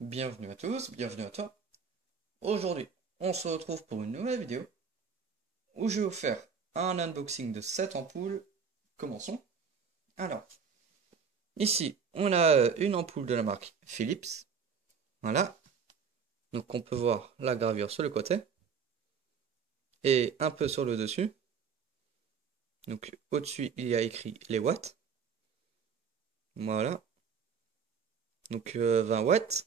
Bienvenue à tous, bienvenue à toi. Aujourd'hui, on se retrouve pour une nouvelle vidéo où je vais vous faire un unboxing de 7 ampoules. Commençons. Alors, ici, on a une ampoule de la marque Philips. Voilà. Donc, on peut voir la gravure sur le côté et un peu sur le dessus. Donc, au-dessus, il y a écrit les watts. Voilà. Donc, 20 watts.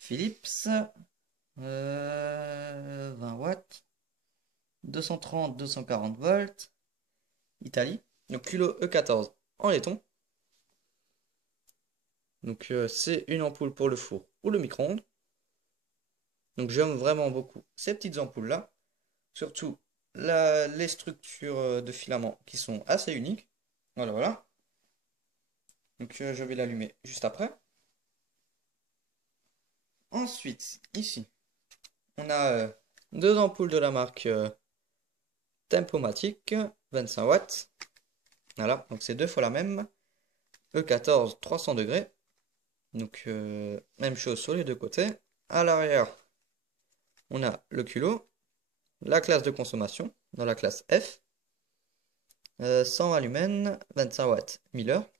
Philips. 20 watts. 230, 240 volts. Italie. Donc culot E14 en laiton. Donc c'est une ampoule pour le four ou le micro-ondes. Donc j'aime vraiment beaucoup ces petites ampoules là. Surtout les structures de filaments qui sont assez uniques. Voilà, voilà. Donc je vais l'allumer juste après. Ensuite, ici, on a deux ampoules de la marque Tempomatic, 25 watts. Voilà, donc c'est deux fois la même. E14, 300 degrés. Donc même chose sur les deux côtés. À l'arrière, on a le culot, la classe de consommation, dans la classe F, 100 à lumen, 25 watts, 1000 heures.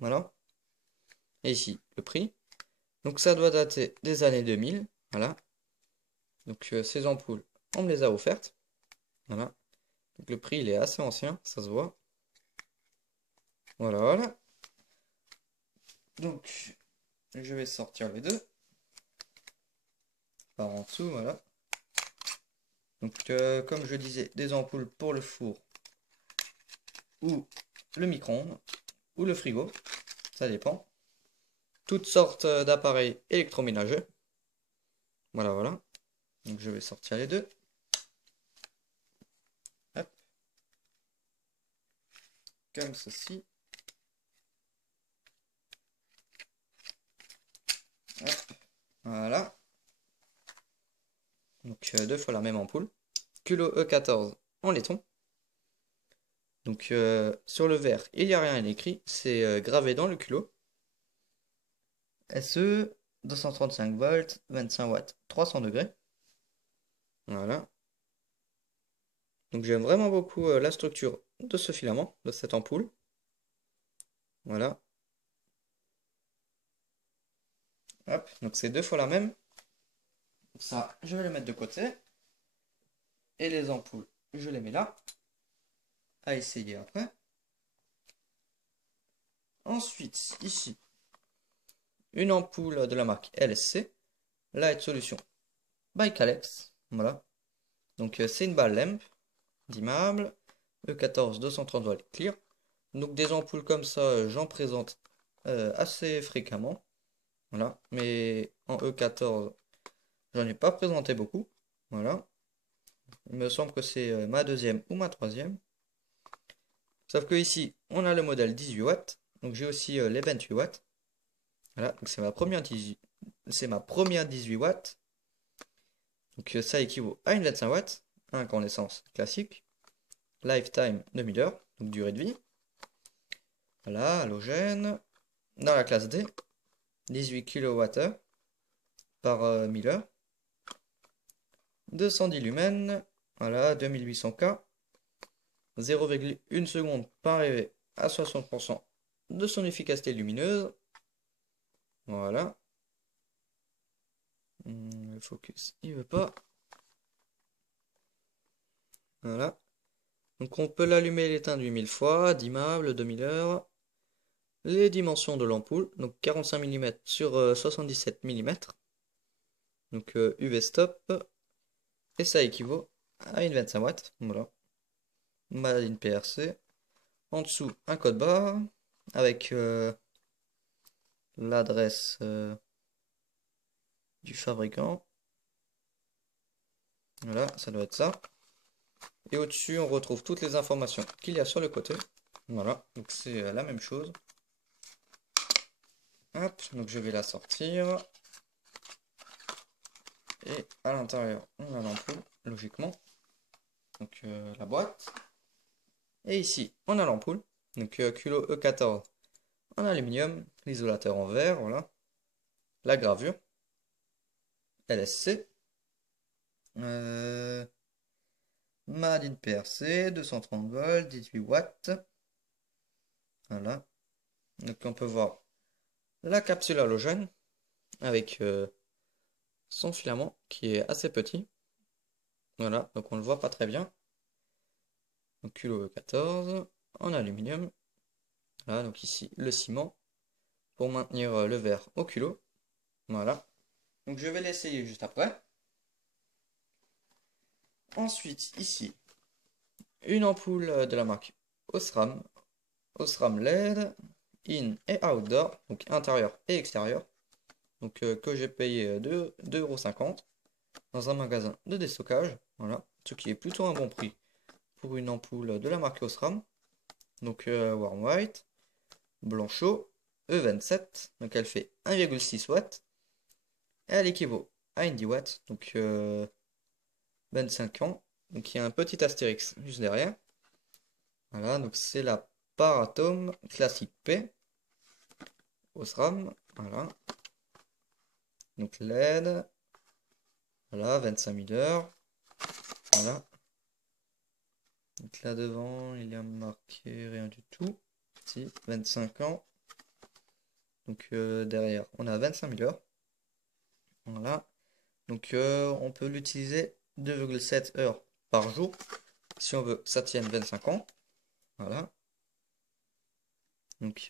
Voilà. Et ici, le prix. Donc ça doit dater des années 2000. Voilà. Donc ces ampoules, on me les a offertes. Voilà. Donc le prix, il est assez ancien, ça se voit. Voilà, voilà. Donc, je vais sortir les deux. Par en dessous, voilà. Donc, comme je disais, des ampoules pour le four ou le micro-ondes ou le frigo. Ça dépend. Toutes sortes d'appareils électroménagers. Voilà, voilà. Donc je vais sortir les deux. Hop. Comme ceci. Hop. Voilà. Donc deux fois la même ampoule. Culot E14 en laiton. Donc sur le verre, il n'y a rien écrit. C'est gravé dans le culot. SE 235 volts, 25 watts, 300 degrés. Voilà. Donc j'aime vraiment beaucoup la structure de ce filament, de cette ampoule. Voilà. Hop. Donc c'est deux fois la même. Ça, je vais le mettre de côté. Et les ampoules, je les mets là. À essayer après. Ensuite, ici, une ampoule de la marque LSC. Light Solution by Calex. Voilà. Donc c'est une balle lampe dimmable. E14 230 volts clear. Donc des ampoules comme ça, j'en présente assez fréquemment. Voilà. Mais en E14, j'en ai pas présenté beaucoup. Voilà. Il me semble que c'est ma deuxième ou ma troisième. Sauf que ici, on a le modèle 18 watts. Donc j'ai aussi les 28 watts. Voilà. Donc c'est ma première 18 watts. Donc ça équivaut à une 25 watts, incandescence classique, lifetime de 1000 heures, donc durée de vie. Voilà, halogène. Dans la classe D, 18 kWh par 1000 heures. 210 lumens, voilà, 2800 K. 0,1 seconde pour arriver à 60% de son efficacité lumineuse. Voilà. Le focus, il veut pas. Voilà. Donc on peut l'allumer et l'éteindre 8000 fois, dimmable, 2000 heures. Les dimensions de l'ampoule, donc 45 mm sur 77 mm. Donc UV stop. Et ça équivaut à une 25 watts. Voilà. Made PRC. En dessous, un code barre avec l'adresse du fabricant. Voilà, ça doit être ça. Et au-dessus, on retrouve toutes les informations qu'il y a sur le côté. Voilà, donc c'est la même chose. Hop, donc je vais la sortir. Et à l'intérieur, on a l'ampoule, logiquement. Donc la boîte. Et ici, on a l'ampoule. Donc culot E14 en aluminium, l'isolateur en verre, voilà. la gravure LSC. Made in PRC, 230 volts, 18 watts. Voilà. Donc on peut voir la capsule halogène avec son filament qui est assez petit. Voilà, donc on le voit pas très bien. Donc culot E14 en aluminium. Voilà, donc ici le ciment pour maintenir le verre au culot. Voilà. Donc je vais l'essayer juste après. Ensuite, ici, une ampoule de la marque Osram. Osram LED, in et outdoor, donc intérieur et extérieur. Donc que j'ai payé 2,50 € dans un magasin de déstockage. Voilà, ce qui est plutôt un bon prix pour une ampoule de la marque Osram. Donc warm white, blanc chaud, E27, donc elle fait 1,6 watts. Et elle équivaut à une 10 watts, donc 25 ans. Donc il y a un petit astérix juste derrière. Voilà, donc c'est la Paratom classique P, Osram, voilà. Donc LED, voilà, 25 000 heures. Voilà. Donc là devant, il y a marqué rien du tout. Si, 25 ans. Donc derrière, on a 25 000 heures. Voilà. Donc on peut l'utiliser 2,7 heures par jour si on veut que ça tienne 25 ans. Voilà. Donc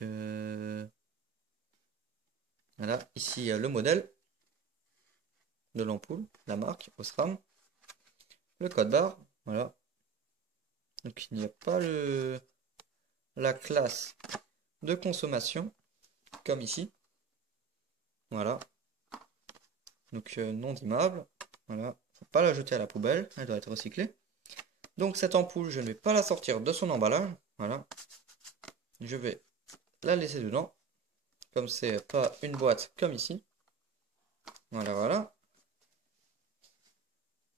voilà, ici le modèle de l'ampoule, la marque Osram, le code barre, voilà. Donc il n'y a pas la classe de consommation comme ici. Voilà. Donc non dimmable. Voilà. Faut pas la jeter à la poubelle, elle doit être recyclée. Donc cette ampoule, je ne vais pas la sortir de son emballage. Voilà. Je vais la laisser dedans. Comme c'est pas une boîte comme ici. Voilà, voilà.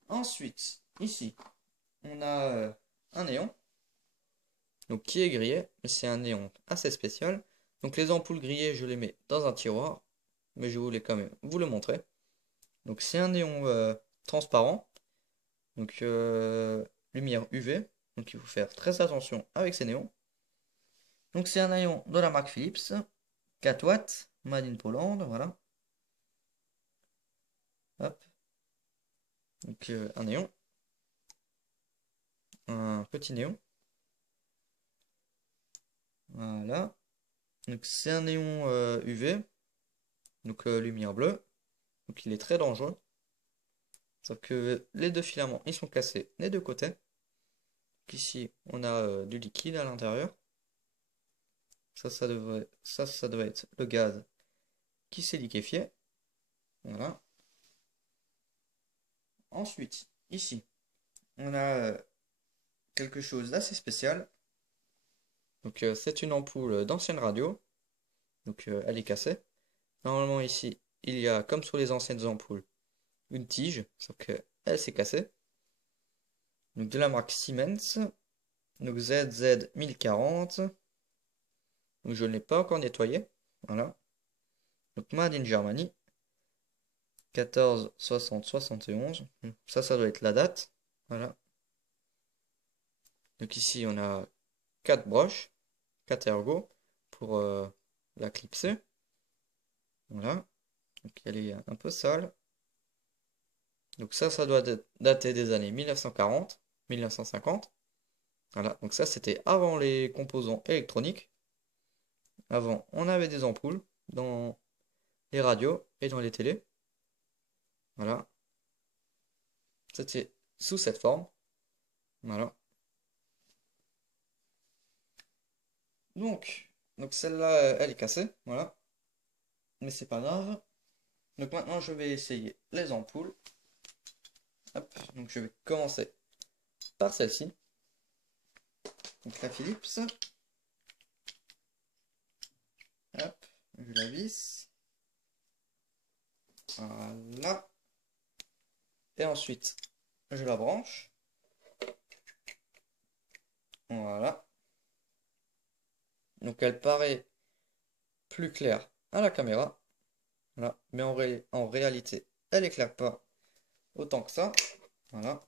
Ensuite, ici, on a un néon. Donc qui est grillé, mais c'est un néon assez spécial. Donc les ampoules grillées, je les mets dans un tiroir. Mais je voulais quand même vous le montrer. Donc c'est un néon transparent. Donc lumière UV. Donc il faut faire très attention avec ces néons. Donc c'est un néon de la marque Philips. 4 watts. Made in Poland. Voilà. Hop. Donc un néon. Un petit néon. Voilà. Donc c'est un néon UV. Donc lumière bleue. Donc il est très dangereux. Sauf que les deux filaments, ils sont cassés des deux côtés. Donc ici, on a du liquide à l'intérieur. Ça devrait être le gaz qui s'est liquéfié. Voilà. Ensuite, ici, on a quelque chose d'assez spécial. Donc c'est une ampoule d'ancienne radio. Donc elle est cassée. Normalement ici, il y a, comme sur les anciennes ampoules, une tige, sauf qu'elle s'est cassée. Donc de la marque Siemens. Donc ZZ 1040. Donc je ne l'ai pas encore nettoyé. Voilà. Donc Made in Germany. 14 60 71. Ça doit être la date. Voilà. Donc ici, on a 4 broches, 4 ergots pour la clipser. Voilà. Donc elle est un peu sale. Donc ça doit dater des années 1940, 1950. Voilà. Donc ça, c'était avant les composants électroniques. Avant, on avait des ampoules dans les radios et dans les télés. Voilà. C'était sous cette forme. Voilà. Donc celle-là, elle est cassée. Voilà. Mais c'est pas grave. Donc maintenant, je vais essayer les ampoules. Hop. Donc je vais commencer par celle-ci. Donc la Philips. Hop. Je la visse. Voilà. Et ensuite, je la branche. Voilà. Donc elle paraît plus claire à la caméra. Voilà. Mais en réalité, elle éclaire pas autant que ça. Voilà.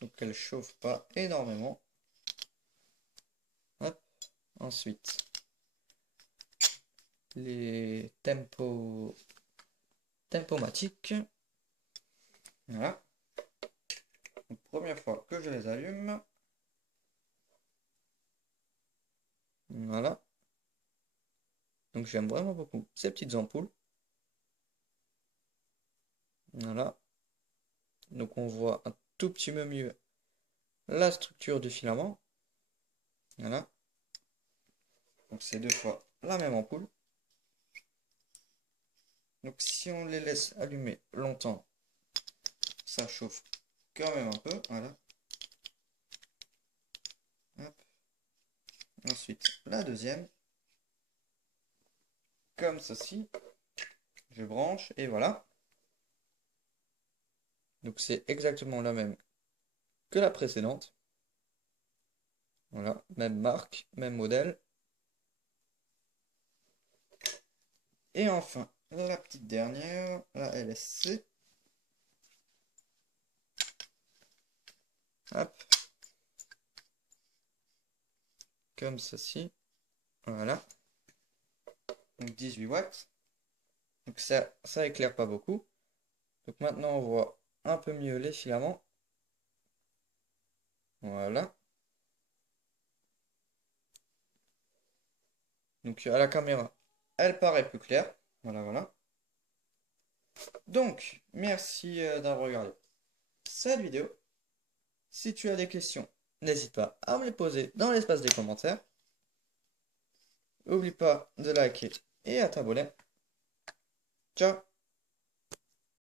Donc elle chauffe pas énormément. Hop. Ensuite, les tempomatiques. Voilà. Donc, première fois que je les allume. Voilà. Donc j'aime vraiment beaucoup ces petites ampoules. Voilà. Donc on voit un tout petit peu mieux la structure du filament. Voilà. Donc c'est deux fois la même ampoule. Donc si on les laisse allumer longtemps, ça chauffe quand même un peu. Voilà. Hop. Ensuite, la deuxième. Comme ceci. Je branche et voilà. Donc c'est exactement la même que la précédente. Voilà, même marque, même modèle. Et enfin, la petite dernière, la LSC. Hop. Comme ceci. Voilà. Donc 18 watts. Donc ça éclaire pas beaucoup. Donc maintenant on voit un peu mieux les filaments. Voilà. Donc à la caméra, elle paraît plus claire. Voilà, voilà. Donc, merci d'avoir regardé cette vidéo. Si tu as des questions, n'hésite pas à me les poser dans l'espace des commentaires. N'oublie pas de liker et à t'abonner. Ciao!